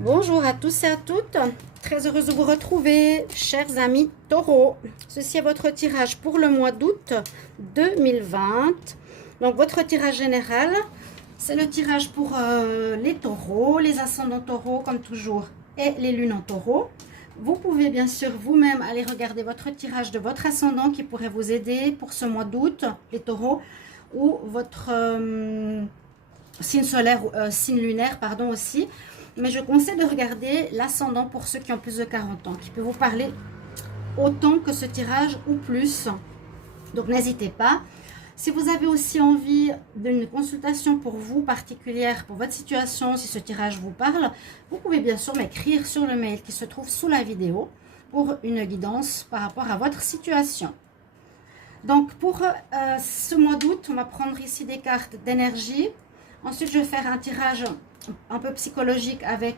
Bonjour à tous et à toutes, très heureuse de vous retrouver, chers amis taureaux. Ceci est votre tirage pour le mois d'août 2020. Donc votre tirage général, c'est le tirage pour les taureaux, les ascendants taureaux comme toujours et les lunes en taureau. Vous pouvez bien sûr vous-même aller regarder votre tirage de votre ascendant qui pourrait vous aider pour ce mois d'août, les taureaux, ou votre signe solaire, signe lunaire, pardon aussi. Mais je conseille de regarder l'ascendant pour ceux qui ont plus de 40 ans, qui peut vous parler autant que ce tirage ou plus. Donc n'hésitez pas. Si vous avez aussi envie d'une consultation pour vous particulière, pour votre situation, si ce tirage vous parle, vous pouvez bien sûr m'écrire sur le mail qui se trouve sous la vidéo pour une guidance par rapport à votre situation. Donc pour ce mois d'août, on va prendre ici des cartes d'énergie. Ensuite, je vais faire un tirage un peu psychologique avec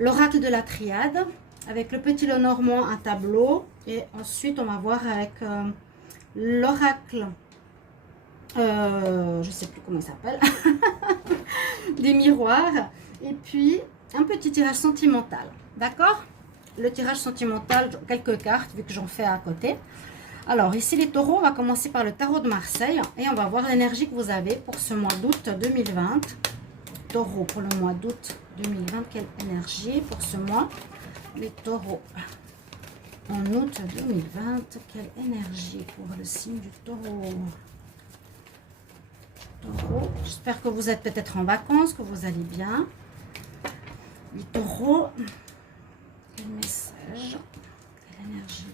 l'oracle de la triade, avec le petit Lenormand, un tableau. Et ensuite, on va voir avec l'oracle, je ne sais plus comment il s'appelle, des miroirs. Et puis, un petit tirage sentimental. D'accord? Le tirage sentimental, quelques cartes, vu que j'en fais à côté. Alors, ici les taureaux, on va commencer par le tarot de Marseille et on va voir l'énergie que vous avez pour ce mois d'août 2020. Taureau pour le mois d'août 2020, quelle énergie pour ce mois? Les taureaux en août 2020, quelle énergie pour le signe du taureau? Taureau, j'espère que vous êtes peut-être en vacances, que vous allez bien. Les taureaux, quel message, quelle énergie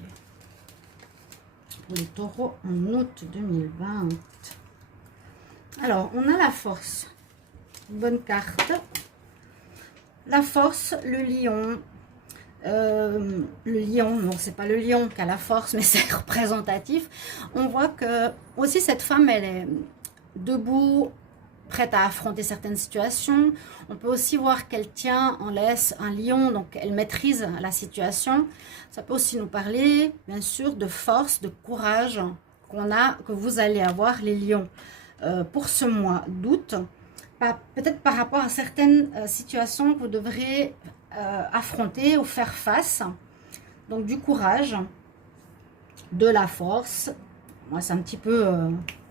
pour les taureaux en août 2020. Alors, on a la force. Bonne carte. La force, le lion. Le lion, non, c'est pas le lion qui a la force, mais c'est représentatif. On voit que aussi cette femme, elle est debout, prête à affronter certaines situations. On peut aussi voir qu'elle tient en laisse un lion, donc elle maîtrise la situation. Ça peut aussi nous parler, bien sûr, de force, de courage que vous allez avoir, les lions, pour ce mois d'août. Peut-être par rapport à certaines situations que vous devrez affronter ou faire face. Donc du courage, de la force. Moi, c'est un petit peu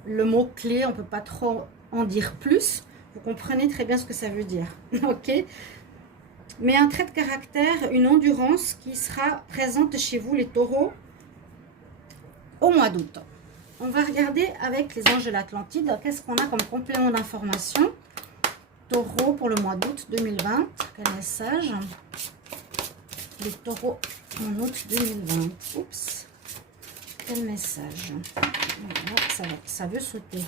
le mot-clé, on ne peut pas trop en dire plus. Vous comprenez très bien ce que ça veut dire. Ok? Mais un trait de caractère, une endurance qui sera présente chez vous, les taureaux, au mois d'août. On va regarder avec les anges de l'Atlantide, qu'est-ce qu'on a comme complément d'information. Taureau pour le mois d'août 2020. Quel message? Les taureaux en août 2020. Oups. Quel message? Ça veut sauter.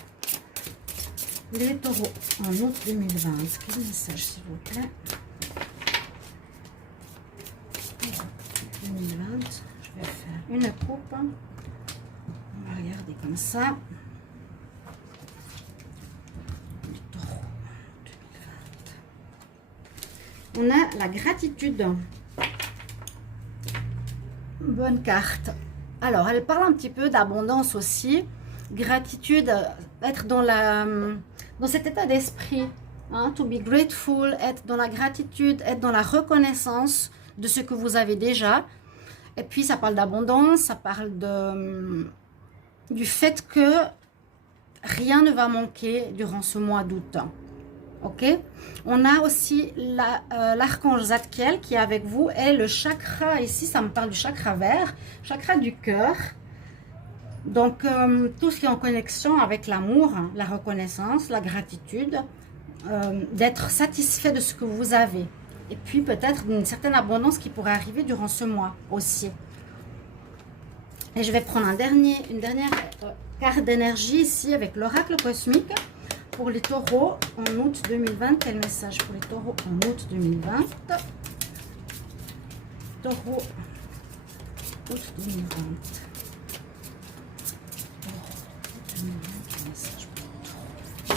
Les taureaux en août 2020. Quel message, s'il vous plaît? 2020. Je vais faire une coupe. On va regarder comme ça. Les taureaux 2020. On a la gratitude. Bonne carte. Alors, elle parle un petit peu d'abondance aussi. Gratitude, être dans cet état d'esprit. Hein, to be grateful, être dans la gratitude, être dans la reconnaissance de ce que vous avez déjà. Et puis, ça parle d'abondance, ça parle du fait que rien ne va manquer durant ce mois d'août. Ok, on a aussi l'archange Zadkiel qui est avec vous et le chakra, ici ça me parle du chakra vert, chakra du cœur. Donc tout ce qui est en connexion avec l'amour, hein, la reconnaissance, la gratitude, d'être satisfait de ce que vous avez. Et puis peut-être une certaine abondance qui pourrait arriver durant ce mois aussi. Et je vais prendre une dernière carte d'énergie ici avec l'oracle cosmique. Pour les taureaux en août 2020, quel message pour les taureaux en août 2020? Taureau, août 2020. Quel message pour les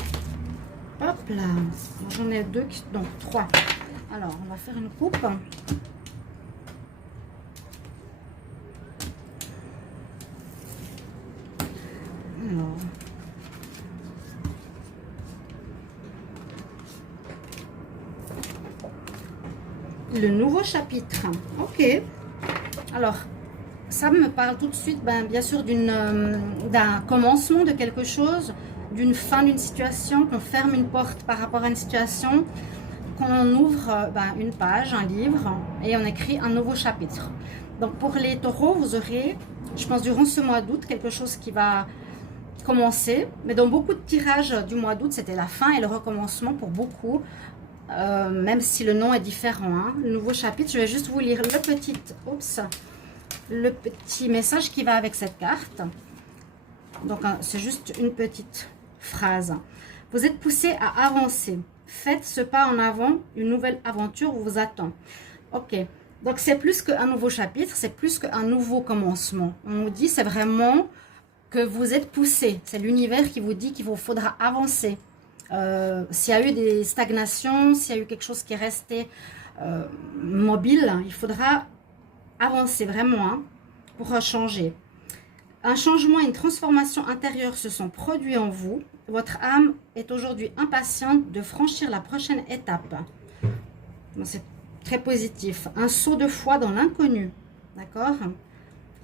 taureaux? Hop là, j'en ai deux, donc trois. Alors, on va faire une coupe. Alors, le nouveau chapitre. Ok. Alors, ça me parle tout de suite, bien sûr, d'un commencement de quelque chose, d'une fin d'une situation, qu'on ferme une porte par rapport à une situation, qu'on ouvre une page, un livre, et on écrit un nouveau chapitre. Donc, pour les taureaux, vous aurez, je pense, durant ce mois d'août, quelque chose qui va commencer. Mais dans beaucoup de tirages du mois d'août, c'était la fin et le recommencement pour beaucoup. Même si le nom est différent, hein. Le nouveau chapitre, je vais juste vous lire le petit message qui va avec cette carte. Donc c'est juste une petite phrase. Vous êtes poussé à avancer, faites ce pas en avant, une nouvelle aventure vous attend. Ok, donc c'est plus qu'un nouveau chapitre, c'est plus qu'un nouveau commencement. On nous dit c'est vraiment que vous êtes poussé, c'est l'univers qui vous dit qu'il vous faudra avancer. S'il y a eu des stagnations, s'il y a eu quelque chose qui est resté mobile, il faudra avancer vraiment, hein, pour changer. Un changement et une transformation intérieure se sont produits en vous. Votre âme est aujourd'hui impatiente de franchir la prochaine étape. Bon, c'est très positif. Un saut de foi dans l'inconnu. D'accord ?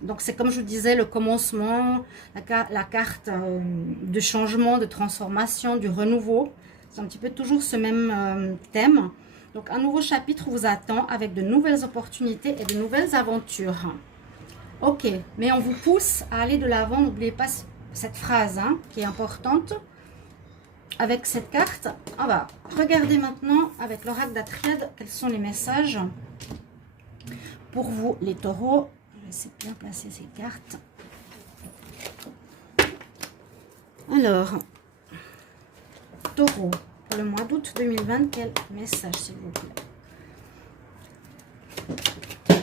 Donc c'est comme je vous disais, le commencement, la carte de changement, de transformation, du renouveau. C'est un petit peu toujours ce même thème. Donc un nouveau chapitre vous attend avec de nouvelles opportunités et de nouvelles aventures. Ok, mais on vous pousse à aller de l'avant. N'oubliez pas cette phrase, hein, qui est importante. Avec cette carte, on va regarder maintenant avec l'oracle d'Atriade quels sont les messages pour vous les taureaux. Je vais essayer de bien placer ces cartes. Alors, taureau, pour le mois d'août 2020, quel message s'il vous plaît?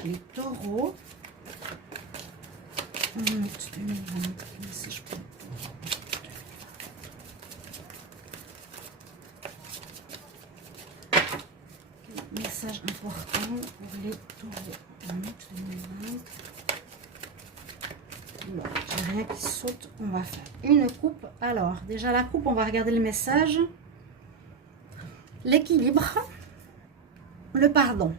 Les taureaux, en août 2020, quel message pour quel message important pour les taureaux en août 2020? Bon, j'ai rien qui saute, on va faire une coupe. Alors, déjà la coupe, on va regarder le message. L'équilibre, le pardon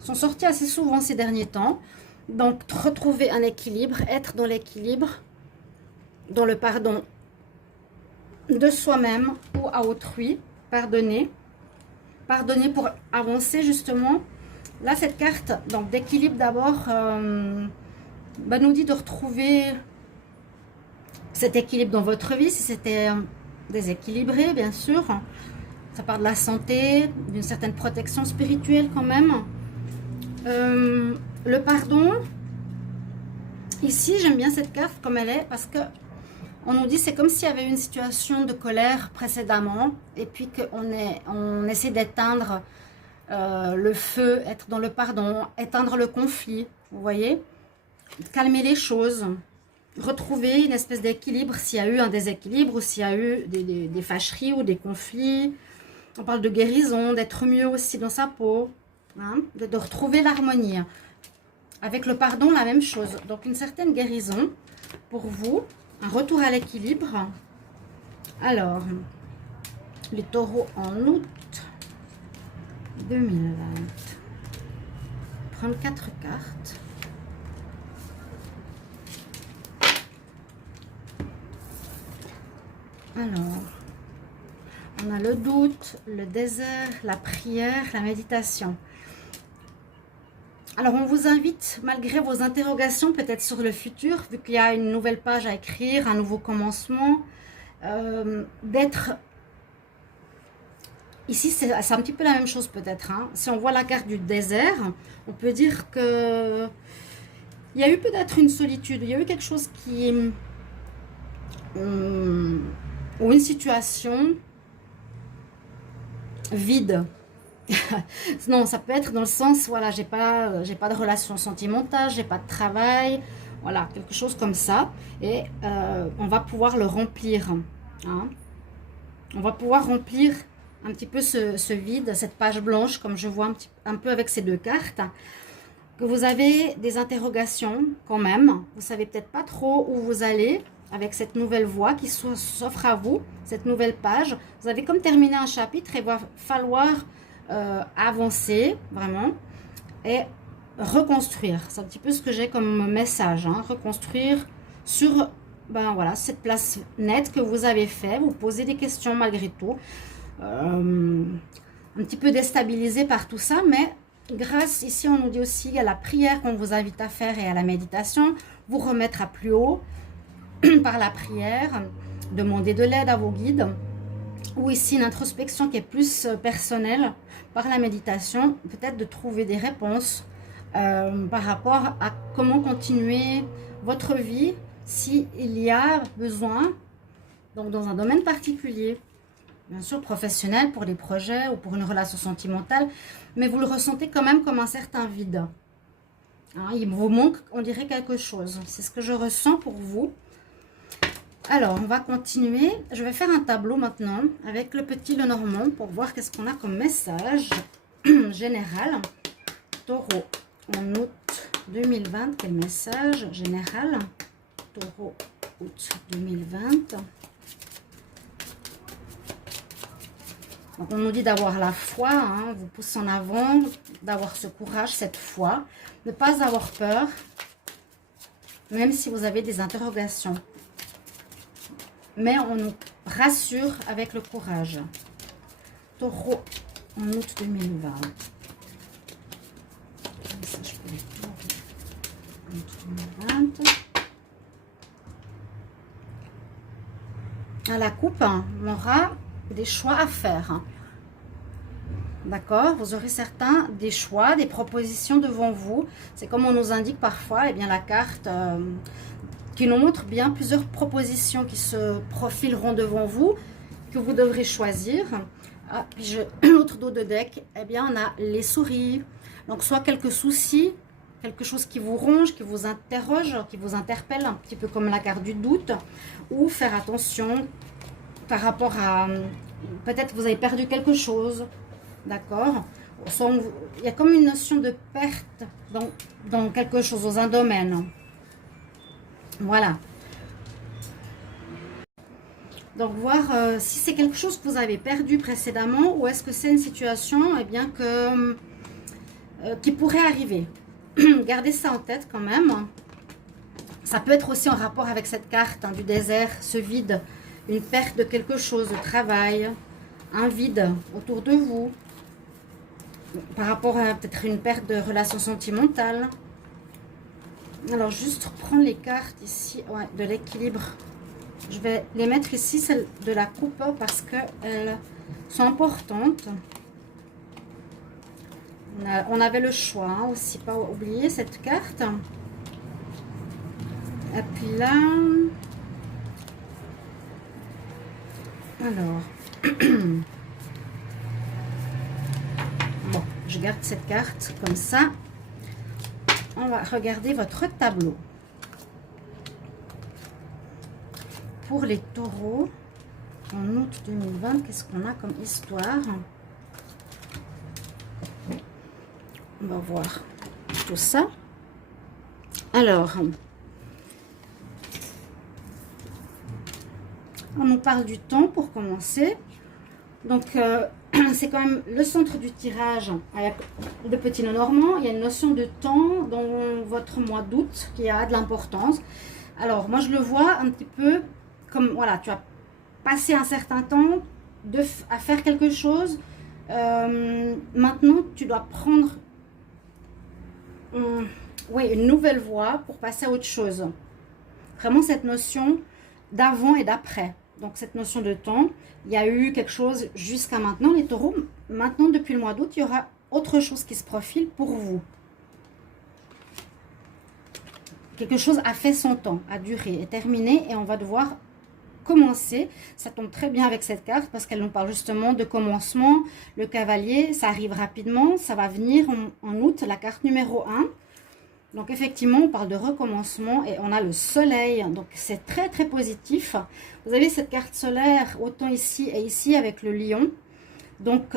sont sortis assez souvent ces derniers temps. Donc, retrouver un équilibre, être dans l'équilibre, dans le pardon de soi-même ou à autrui. Pardonner pour avancer justement. Là, cette carte donc d'équilibre d'abord nous dit de retrouver cet équilibre dans votre vie, si c'était déséquilibré, bien sûr. Ça parle de la santé, d'une certaine protection spirituelle quand même. Le pardon, ici, j'aime bien cette carte comme elle est, parce que on nous dit c'est comme s'il y avait une situation de colère précédemment, et puis on essaie d'éteindre le feu, être dans le pardon, éteindre le conflit, vous voyez, calmer les choses, retrouver une espèce d'équilibre s'il y a eu un déséquilibre, ou s'il y a eu des fâcheries ou des conflits. On parle de guérison, d'être mieux aussi dans sa peau, hein, de retrouver l'harmonie. Avec le pardon, la même chose. Donc une certaine guérison pour vous, un retour à l'équilibre. Alors, les taureaux en août 2020. Prendre 4 cartes. Alors, on a le doute, le désert, la prière, la méditation. Alors, on vous invite, malgré vos interrogations, peut-être sur le futur, vu qu'il y a une nouvelle page à écrire, un nouveau commencement, d'être... Ici, c'est un petit peu la même chose peut-être, hein. Si on voit la carte du désert, on peut dire que il y a eu peut-être une solitude, il y a eu quelque chose qui... ou une situation vide. Non, ça peut être dans le sens, voilà, j'ai pas de relation sentimentale, j'ai pas de travail, voilà, quelque chose comme ça. Et on va pouvoir le remplir, hein. On va pouvoir remplir un petit peu ce vide, cette page blanche, comme je vois un peu avec ces deux cartes. Que vous avez des interrogations quand même, vous savez peut-être pas trop où vous allez avec cette nouvelle voie qui s'offre à vous, cette nouvelle page. Vous avez comme terminé un chapitre et il va falloir avancer vraiment et reconstruire. C'est un petit peu ce que j'ai comme message, hein. Reconstruire sur ben voilà, cette place nette que vous avez fait. Vous posez des questions malgré tout, un petit peu déstabilisé par tout ça, mais grâce, ici on nous dit aussi à la prière qu'on vous invite à faire et à la méditation, vous remettre à plus haut par la prière, demander de l'aide à vos guides, ou ici une introspection qui est plus personnelle par la méditation, peut-être de trouver des réponses par rapport à comment continuer votre vie s'il y a besoin, donc dans un domaine particulier, bien sûr professionnel pour les projets ou pour une relation sentimentale, mais vous le ressentez quand même comme un certain vide. Hein, il vous manque, on dirait, quelque chose. C'est ce que je ressens pour vous. Alors, on va continuer. Je vais faire un tableau maintenant avec le petit Lenormand pour voir qu'est-ce qu'on a comme message général. Taureau, en août 2020, quel message général? Taureau, août 2020. Donc, on nous dit d'avoir la foi, hein, vous pousse en avant, d'avoir ce courage, cette foi, ne pas avoir peur, même si vous avez des interrogations. Mais on nous rassure avec le courage. Taureau, en août 2020. Message pour les taureaux, en août 2020. À la coupe, on aura des choix à faire. D'accord? Vous aurez certains des choix, des propositions devant vous. C'est comme on nous indique parfois, eh bien, la carte qui nous montre bien plusieurs propositions qui se profileront devant vous, que vous devrez choisir. Ah, puis l'autre dos de deck, eh bien, on a les souris. Donc, soit quelques soucis, quelque chose qui vous ronge, qui vous interroge, qui vous interpelle, un petit peu comme la carte du doute, ou faire attention par rapport à, peut-être vous avez perdu quelque chose, d'accord? Il y a comme une notion de perte dans quelque chose, dans un domaine. Voilà. Donc, voir si c'est quelque chose que vous avez perdu précédemment ou est-ce que c'est une situation eh bien, qui pourrait arriver. Gardez ça en tête quand même. Ça peut être aussi en rapport avec cette carte du désert, ce vide, une perte de quelque chose, de travail, un vide autour de vous. Par rapport à peut-être une perte de relation sentimentale. Alors, juste prendre les cartes ici, ouais, de l'équilibre. Je vais les mettre ici, celles de la coupe, parce qu'elles sont importantes. On avait le choix, hein, aussi, pas oublier cette carte. Et puis là... Alors... Bon, je garde cette carte comme ça. On va regarder votre tableau. Pour les taureaux, en août 2020, qu'est-ce qu'on a comme histoire? On va voir tout ça. Alors, on nous parle du temps pour commencer. Donc, c'est quand même le centre du tirage avec le petit Lenormand. Il y a une notion de temps dans votre mois d'août qui a de l'importance. Alors, moi, je le vois un petit peu comme, voilà, tu as passé un certain temps à faire quelque chose. Maintenant, tu dois prendre une nouvelle voie pour passer à autre chose. Vraiment, cette notion d'avant et d'après. Donc, cette notion de temps, il y a eu quelque chose jusqu'à maintenant. Les taureaux, maintenant, depuis le mois d'août, il y aura autre chose qui se profile pour vous. Quelque chose a fait son temps, a duré, est terminé et on va devoir commencer. Ça tombe très bien avec cette carte parce qu'elle nous parle justement de commencement. Le cavalier, ça arrive rapidement, ça va venir en août, la carte numéro 1. Donc effectivement, on parle de recommencement et on a le soleil. Donc c'est très très positif. Vous avez cette carte solaire autant ici et ici avec le lion. Donc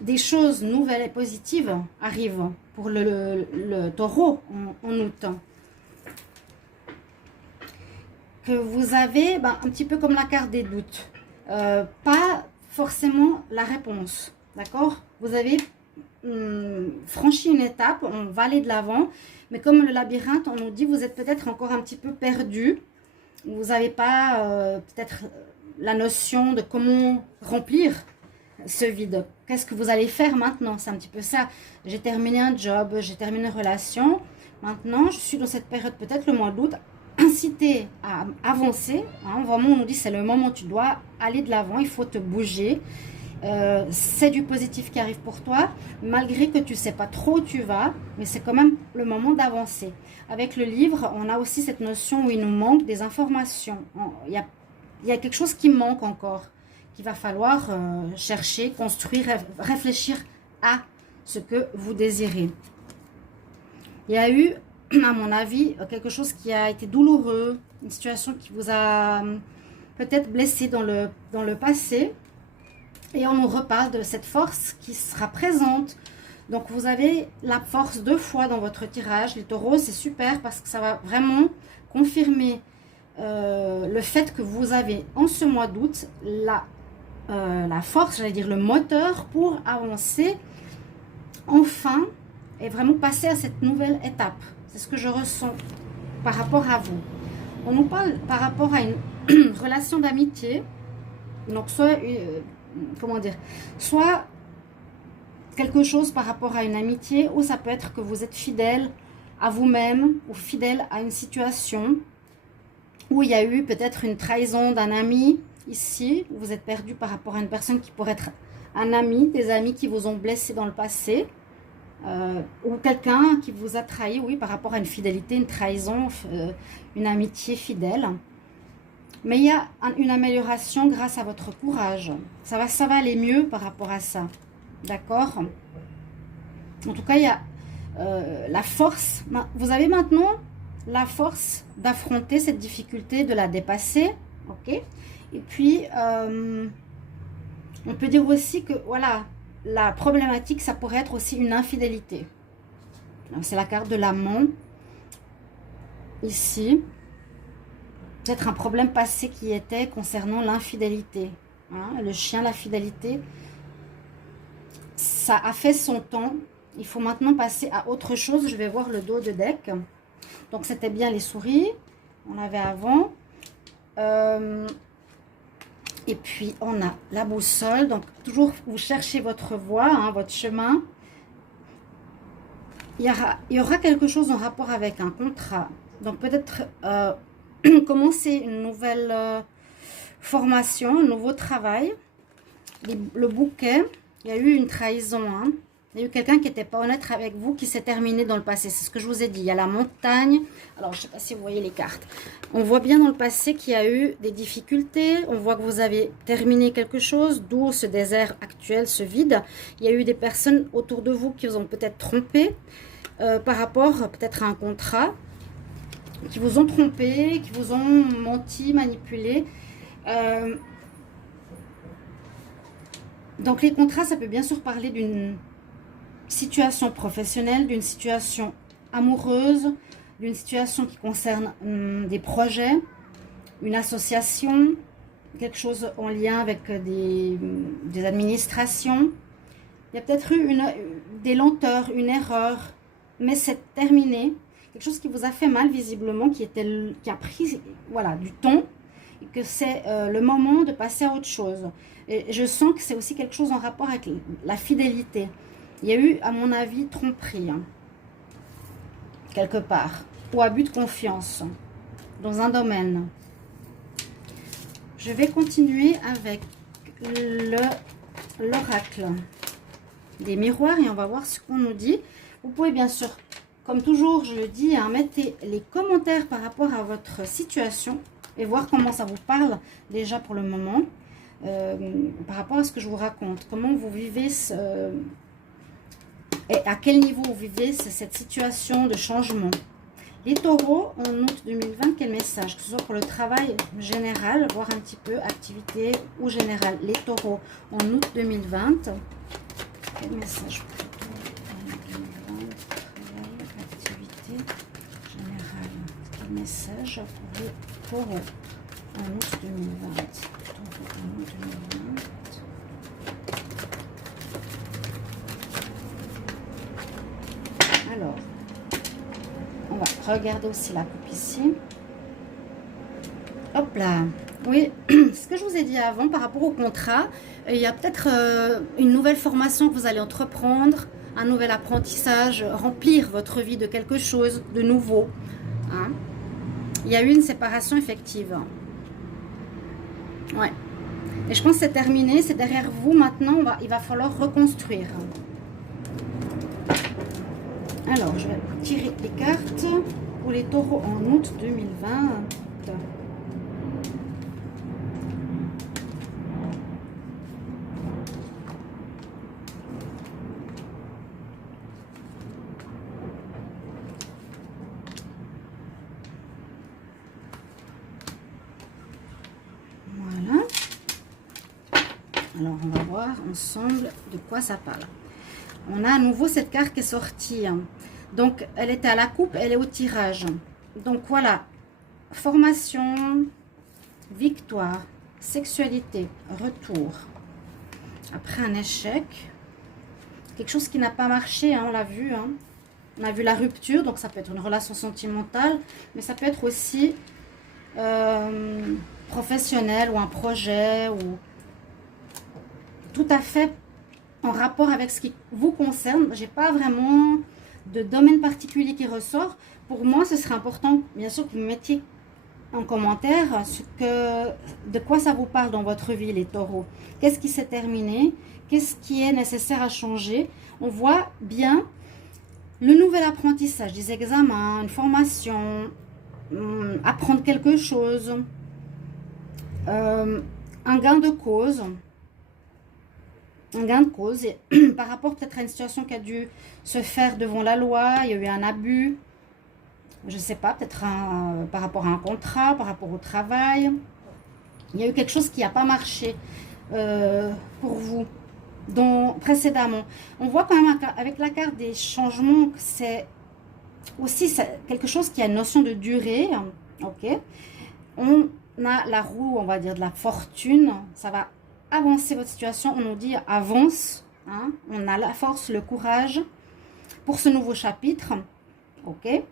des choses nouvelles et positives arrivent pour le taureau en août. Que vous avez un petit peu comme la carte des doutes. Pas forcément la réponse. D'accord? Vous avez franchi une étape, on va aller de l'avant. Mais comme le labyrinthe, on nous dit, vous êtes peut-être encore un petit peu perdu. Vous n'avez pas peut-être la notion de comment remplir ce vide. Qu'est-ce que vous allez faire maintenant? C'est un petit peu ça. J'ai terminé un job, j'ai terminé une relation. Maintenant, je suis dans cette période, peut-être le mois d'août, incité à avancer. Hein, vraiment, on nous dit c'est le moment où tu dois aller de l'avant, il faut te bouger. C'est du positif qui arrive pour toi, malgré que tu ne sais pas trop où tu vas, mais c'est quand même le moment d'avancer. Avec le livre, on a aussi cette notion où il nous manque des informations. Il y a quelque chose qui manque encore, qu'il va falloir chercher, construire, réfléchir à ce que vous désirez. Il y a eu, à mon avis, quelque chose qui a été douloureux, une situation qui vous a peut-être blessé dans le passé. Et on nous reparle de cette force qui sera présente. Donc, vous avez la force 2 fois dans votre tirage. Les taureaux, c'est super parce que ça va vraiment confirmer le fait que vous avez en ce mois d'août la force, j'allais dire le moteur pour avancer enfin et vraiment passer à cette nouvelle étape. C'est ce que je ressens par rapport à vous. On nous parle par rapport à une relation d'amitié. Donc, soit... comment dire, soit quelque chose par rapport à une amitié, ou ça peut être que vous êtes fidèle à vous-même ou fidèle à une situation où il y a eu peut-être une trahison d'un ami ici, où vous êtes perdu par rapport à une personne qui pourrait être un ami, des amis qui vous ont blessé dans le passé, ou quelqu'un qui vous a trahi, oui, par rapport à une fidélité, une trahison, une amitié fidèle. Mais il y a une amélioration grâce à votre courage. Ça va aller mieux par rapport à ça. D'accord? En tout cas, il y a la force. Vous avez maintenant la force d'affronter cette difficulté, de la dépasser. Ok? Et puis, on peut dire aussi que, voilà, la problématique, ça pourrait être aussi une infidélité. C'est la carte de l'amant. Ici. Peut-être un problème passé qui était concernant l'infidélité. Hein, le chien, la fidélité, ça a fait son temps. Il faut maintenant passer à autre chose. Je vais voir le dos de deck. Donc, c'était bien les souris. On avait avant. Et puis, on a la boussole. Donc, toujours, vous cherchez votre voie, hein, votre chemin. Il y aura quelque chose en rapport avec un contrat. Donc, peut-être... commencer une nouvelle formation, un nouveau travail. Le bouquet, il y a eu une trahison. Hein. Il y a eu quelqu'un qui n'était pas honnête avec vous, qui s'est terminé dans le passé. C'est ce que je vous ai dit. Il y a la montagne. Alors, je ne sais pas si vous voyez les cartes. On voit bien dans le passé qu'il y a eu des difficultés. On voit que vous avez terminé quelque chose, d'où ce désert actuel, ce vide. Il y a eu des personnes autour de vous qui vous ont peut-être trompé par rapport peut-être à un contrat, qui vous ont trompé, qui vous ont menti, manipulé. Donc les contrats, ça peut bien sûr parler d'une situation professionnelle, d'une situation amoureuse, d'une situation qui concerne des projets, une association, quelque chose en lien avec des administrations. Il y a peut-être eu des lenteurs, une erreur, mais c'est terminé. Quelque chose qui vous a fait mal visiblement, qui a pris voilà, du temps, et que c'est le moment de passer à autre chose. Et je sens que c'est aussi quelque chose en rapport avec la fidélité. Il y a eu, à mon avis, tromperie, hein, quelque part, ou abus de confiance dans un domaine. Je vais continuer avec l'oracle des miroirs et on va voir ce qu'on nous dit. Vous pouvez bien sûr, comme toujours, je le dis, hein, mettez les commentaires par rapport à votre situation et voir comment ça vous parle déjà pour le moment, par rapport à ce que je vous raconte. Comment vous vivez et à quel niveau vous vivez cette situation de changement. Les taureaux, en août 2020, quel message? Que ce soit pour le travail général, voir un petit peu activité ou général. Les taureaux, en août 2020, quel message pour les taureaux en 2020, travail, activité générale. Quel message pour les taureaux en août 2020? Taureaux en août 2020. Alors, on va regarder aussi la coupe ici. Hop là. Oui, ce que je vous ai dit avant par rapport au contrat, il y a peut-être une nouvelle formation que vous allez entreprendre, un nouvel apprentissage, remplir votre vie de quelque chose de nouveau. Hein. Il y a eu une séparation effective. Ouais. Et je pense que c'est terminé, c'est derrière vous. Maintenant, il va falloir reconstruire. Alors, je vais tirer les cartes pour les taureaux en août 2020. Voilà. Alors, on va voir ensemble de quoi ça parle. On a à nouveau cette carte qui est sortie. Donc, elle était à la coupe, elle est au tirage. Donc, voilà. Formation, victoire, sexualité, retour. Après un échec. Quelque chose qui n'a pas marché, hein, on l'a vu. Hein. On a vu la rupture, donc ça peut être une relation sentimentale. Mais ça peut être aussi professionnel ou un projet. Ou tout à fait en rapport avec ce qui vous concerne. J'ai pas vraiment de domaine particulier qui ressort. Pour moi, ce serait important, bien sûr, que vous mettiez en commentaire de quoi ça vous parle dans votre vie, les taureaux. Qu'est-ce qui s'est terminé? Qu'est-ce qui est nécessaire à changer? On voit bien le nouvel apprentissage, des examens, une formation, apprendre quelque chose, un gain de cause. Un gain de cause et par rapport peut-être à une situation qui a dû se faire devant la loi, il y a eu un abus, je ne sais pas, peut-être par rapport à un contrat, par rapport au travail, il y a eu quelque chose qui n'a pas marché pour vous précédemment. On voit quand même avec la carte des changements que c'est aussi quelque chose qui a une notion de durée, ok. On a la roue, on va dire, de la fortune, ça va avancer votre situation, on nous dit avance, hein? On a la force, le courage pour ce nouveau chapitre, ok,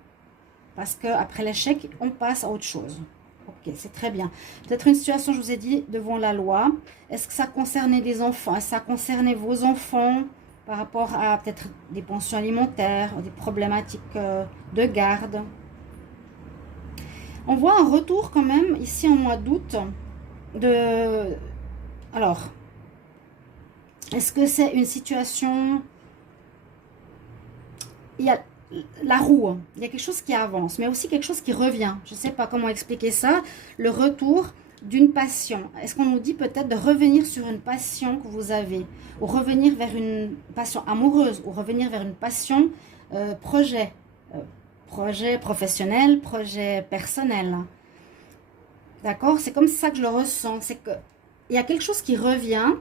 parce que après l'échec, on passe à autre chose, ok, c'est très bien. Peut-être une situation, je vous ai dit, devant la loi, est-ce que ça concernait des enfants, est-ce que ça concernait vos enfants, par rapport à peut-être des pensions alimentaires, des problématiques de garde. On voit un retour quand même, ici en mois d'août, alors, est-ce que c'est une situation... Il y a la roue, il y a quelque chose qui avance, mais aussi quelque chose qui revient. Je ne sais pas comment expliquer ça. Le retour d'une passion. Est-ce qu'on nous dit peut-être de revenir sur une passion que vous avez, ou revenir vers une passion amoureuse, ou revenir vers une passion projet professionnel, projet personnel. D'accord? C'est comme ça que je le ressens. C'est que il y a quelque chose qui revient,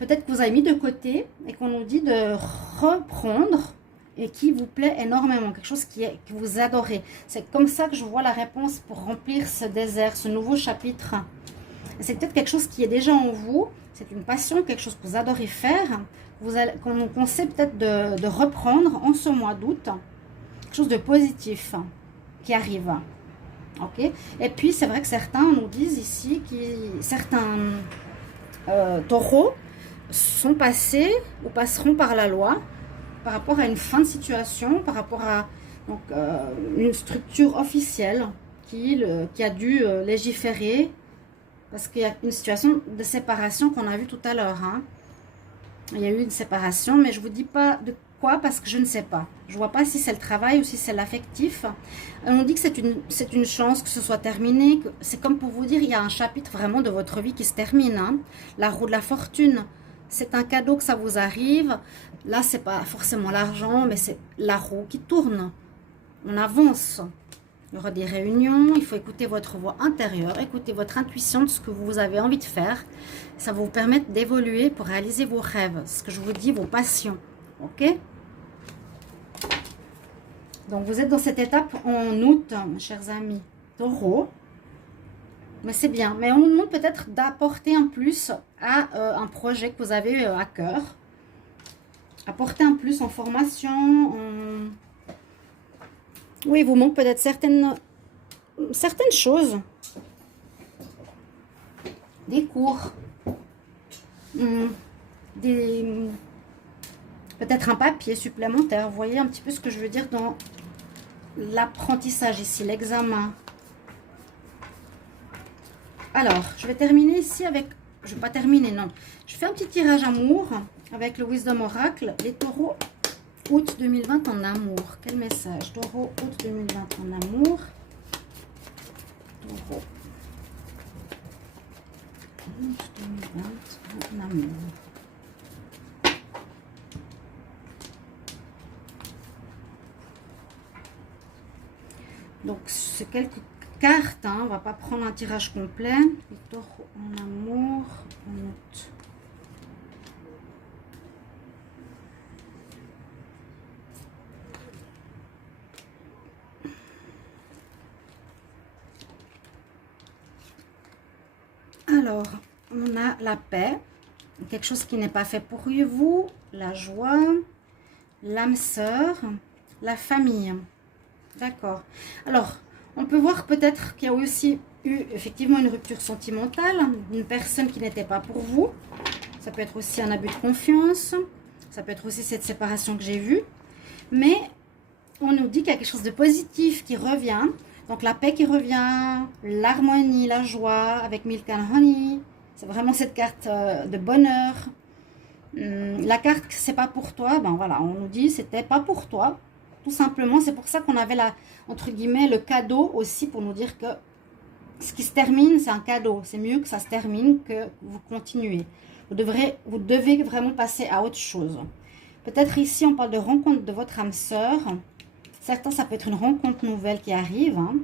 peut-être que vous avez mis de côté et qu'on nous dit de reprendre et qui vous plaît énormément, quelque chose que vous adorez. C'est comme ça que je vois la réponse pour remplir ce désert, ce nouveau chapitre. C'est peut-être quelque chose qui est déjà en vous, c'est une passion, quelque chose que vous adorez faire, qu'on sait peut-être de reprendre en ce mois d'août, quelque chose de positif qui arrive. Ok. Et puis c'est vrai que certains nous disent ici certains taureaux sont passés ou passeront par la loi par rapport à une fin de situation, par rapport à une structure officielle qui a dû légiférer parce qu'il y a une situation de séparation qu'on a vu tout à l'heure. Hein. Il y a eu une séparation, mais je ne vous dis pas de quoi parce que je ne sais pas. Je ne vois pas si c'est le travail ou si c'est l'affectif. On dit que c'est une chance que ce soit terminé. C'est comme pour vous dire, il y a un chapitre vraiment de votre vie qui se termine. Hein. La roue de la fortune, c'est un cadeau que ça vous arrive. Là, ce n'est pas forcément l'argent, mais c'est la roue qui tourne. On avance. Il y aura des réunions, il faut écouter votre voix intérieure, écouter votre intuition de ce que vous avez envie de faire. Ça va vous permettre d'évoluer pour réaliser vos rêves, ce que je vous dis, vos passions. Ok? Donc, vous êtes dans cette étape en août, mes chers amis. Taureau. Mais c'est bien. Mais on nous demande peut-être d'apporter un plus à un projet que vous avez à cœur. Apporter un plus en formation, Oui, il vous manque peut-être certaines choses. Des cours. Peut-être un papier supplémentaire. Vous voyez un petit peu ce que je veux dire dans l'apprentissage ici, l'examen. Alors, je vais terminer ici avec... Je ne vais pas terminer, non. Je fais un petit tirage amour avec le Wisdom Oracle. Les taureaux, août 2020 en amour. Quel message? Taureau, août 2020 en amour. Taureau, août 2020 en amour. Donc, c'est quelques cartes, hein. On ne va pas prendre un tirage complet. Les taureaux en amour, en août. Alors, on a la paix, quelque chose qui n'est pas fait pour vous, la joie, l'âme sœur, la famille. D'accord. Alors, on peut voir peut-être qu'il y a aussi eu effectivement une rupture sentimentale, une personne qui n'était pas pour vous. Ça peut être aussi un abus de confiance, ça peut être aussi cette séparation que j'ai vue. Mais on nous dit qu'il y a quelque chose de positif qui revient. Donc la paix qui revient, l'harmonie, la joie avec Milk and Honey. C'est vraiment cette carte de bonheur. La carte c'est pas pour toi, ben voilà, on nous dit c'était pas pour toi. Tout simplement, c'est pour ça qu'on avait entre guillemets le cadeau aussi pour nous dire que ce qui se termine, c'est un cadeau. C'est mieux que ça se termine que vous continuez. Vous devez vraiment passer à autre chose. Peut-être ici, on parle de rencontre de votre âme sœur. Certains, ça peut être une rencontre nouvelle qui arrive. Hein.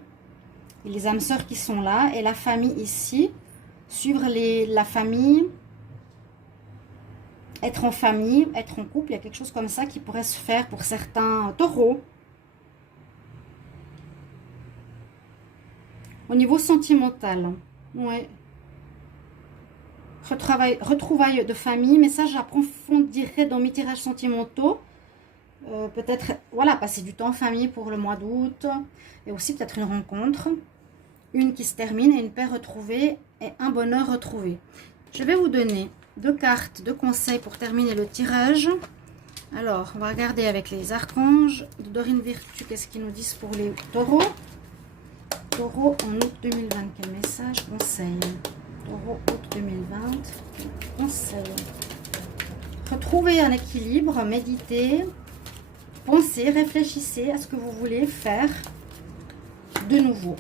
Et les âmes sœurs qui sont là. Et la famille ici. Suivre la famille. Être en famille, être en couple. Il y a quelque chose comme ça qui pourrait se faire pour certains taureaux. Au niveau sentimental. Ouais. Retrouvailles de famille. Mais ça, j'approfondirai dans mes tirages sentimentaux. Peut-être, voilà, passer du temps en famille pour le mois d'août. Et aussi peut-être une rencontre. Une qui se termine et une paix retrouvée et un bonheur retrouvé. Je vais vous donner 2 cartes de conseils pour terminer le tirage. Alors, on va regarder avec les archanges de Dorine Virtue, qu'est-ce qu'ils nous disent pour les taureaux. Taureau en août 2020, quel message, conseil. Taureau août 2020, conseil. Retrouvez un équilibre, méditez, pensez, réfléchissez à ce que vous voulez faire de nouveau.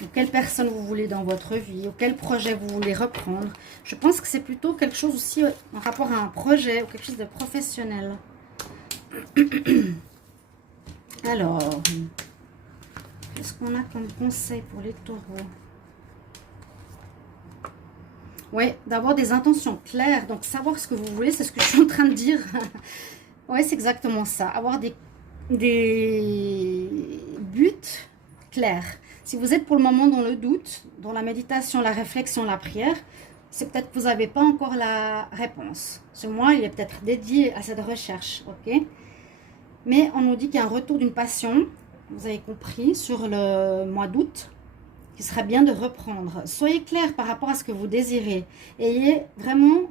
Ou quelle personne vous voulez dans votre vie, ou quel projet vous voulez reprendre. Je pense que c'est plutôt quelque chose aussi en rapport à un projet ou quelque chose de professionnel. Alors, qu'est-ce qu'on a comme conseil pour les taureaux? Oui, d'avoir des intentions claires. Donc, savoir ce que vous voulez, c'est ce que je suis en train de dire. Oui, c'est exactement ça. Avoir des buts clairs. Si vous êtes pour le moment dans le doute, dans la méditation, la réflexion, la prière, c'est peut-être que vous n'avez pas encore la réponse. Ce mois, il est peut-être dédié à cette recherche, ok? Mais on nous dit qu'il y a un retour d'une passion, vous avez compris, sur le mois d'août, qui serait bien de reprendre. Soyez clair par rapport à ce que vous désirez. Ayez vraiment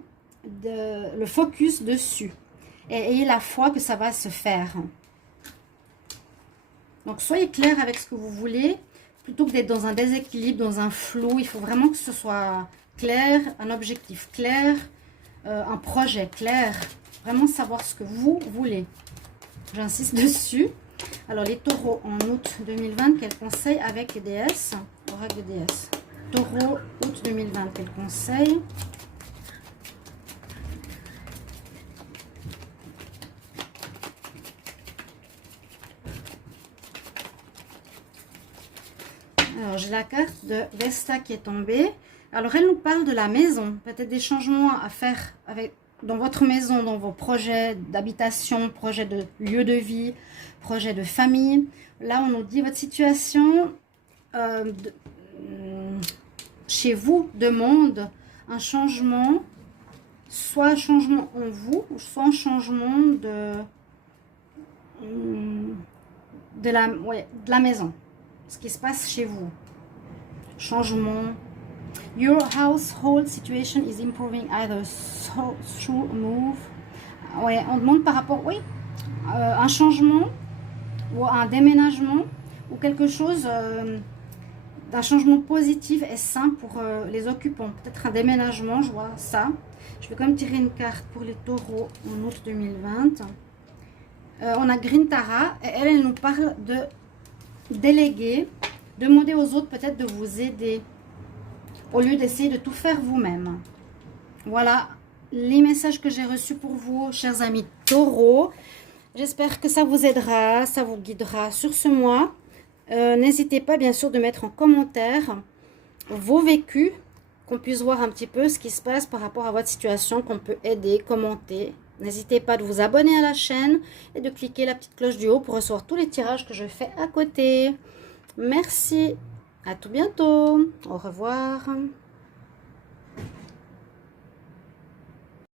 le focus dessus. Et ayez la foi que ça va se faire. Donc, soyez clair avec ce que vous voulez. Plutôt que d'être dans un déséquilibre, dans un flou, il faut vraiment que ce soit clair, un objectif clair, un projet clair. Vraiment savoir ce que vous voulez. J'insiste dessus. Alors, les taureaux en août 2020, quel conseil avec les déesses? Oracle de déesses. Taureau, août 2020, quel conseil? Alors, j'ai la carte de Vesta qui est tombée. Alors, elle nous parle de la maison. Peut-être des changements à faire dans votre maison, dans vos projets d'habitation, projets de lieu de vie, projets de famille. Là, on nous dit votre situation chez vous demande un changement, soit un changement en vous, soit un changement de la maison. Ce qui se passe chez vous. Changement. Your household situation is improving either through a move. Ouais, on demande par rapport, oui, un changement ou un déménagement ou quelque chose d'un changement positif et sain pour les occupants. Peut-être un déménagement, je vois ça. Je vais quand même tirer une carte pour les taureaux en août 2020. On a Green Tara et elle nous parle de déléguer, demander aux autres peut-être de vous aider au lieu d'essayer de tout faire vous-même. Voilà les messages que j'ai reçus pour vous, chers amis taureaux. J'espère que ça vous aidera, ça vous guidera sur ce mois. N'hésitez pas bien sûr de mettre en commentaire vos vécus, qu'on puisse voir un petit peu ce qui se passe par rapport à votre situation, qu'on peut aider, commenter. N'hésitez pas de vous abonner à la chaîne et de cliquer la petite cloche du haut pour recevoir tous les tirages que je fais à côté. Merci, à tout bientôt, au revoir.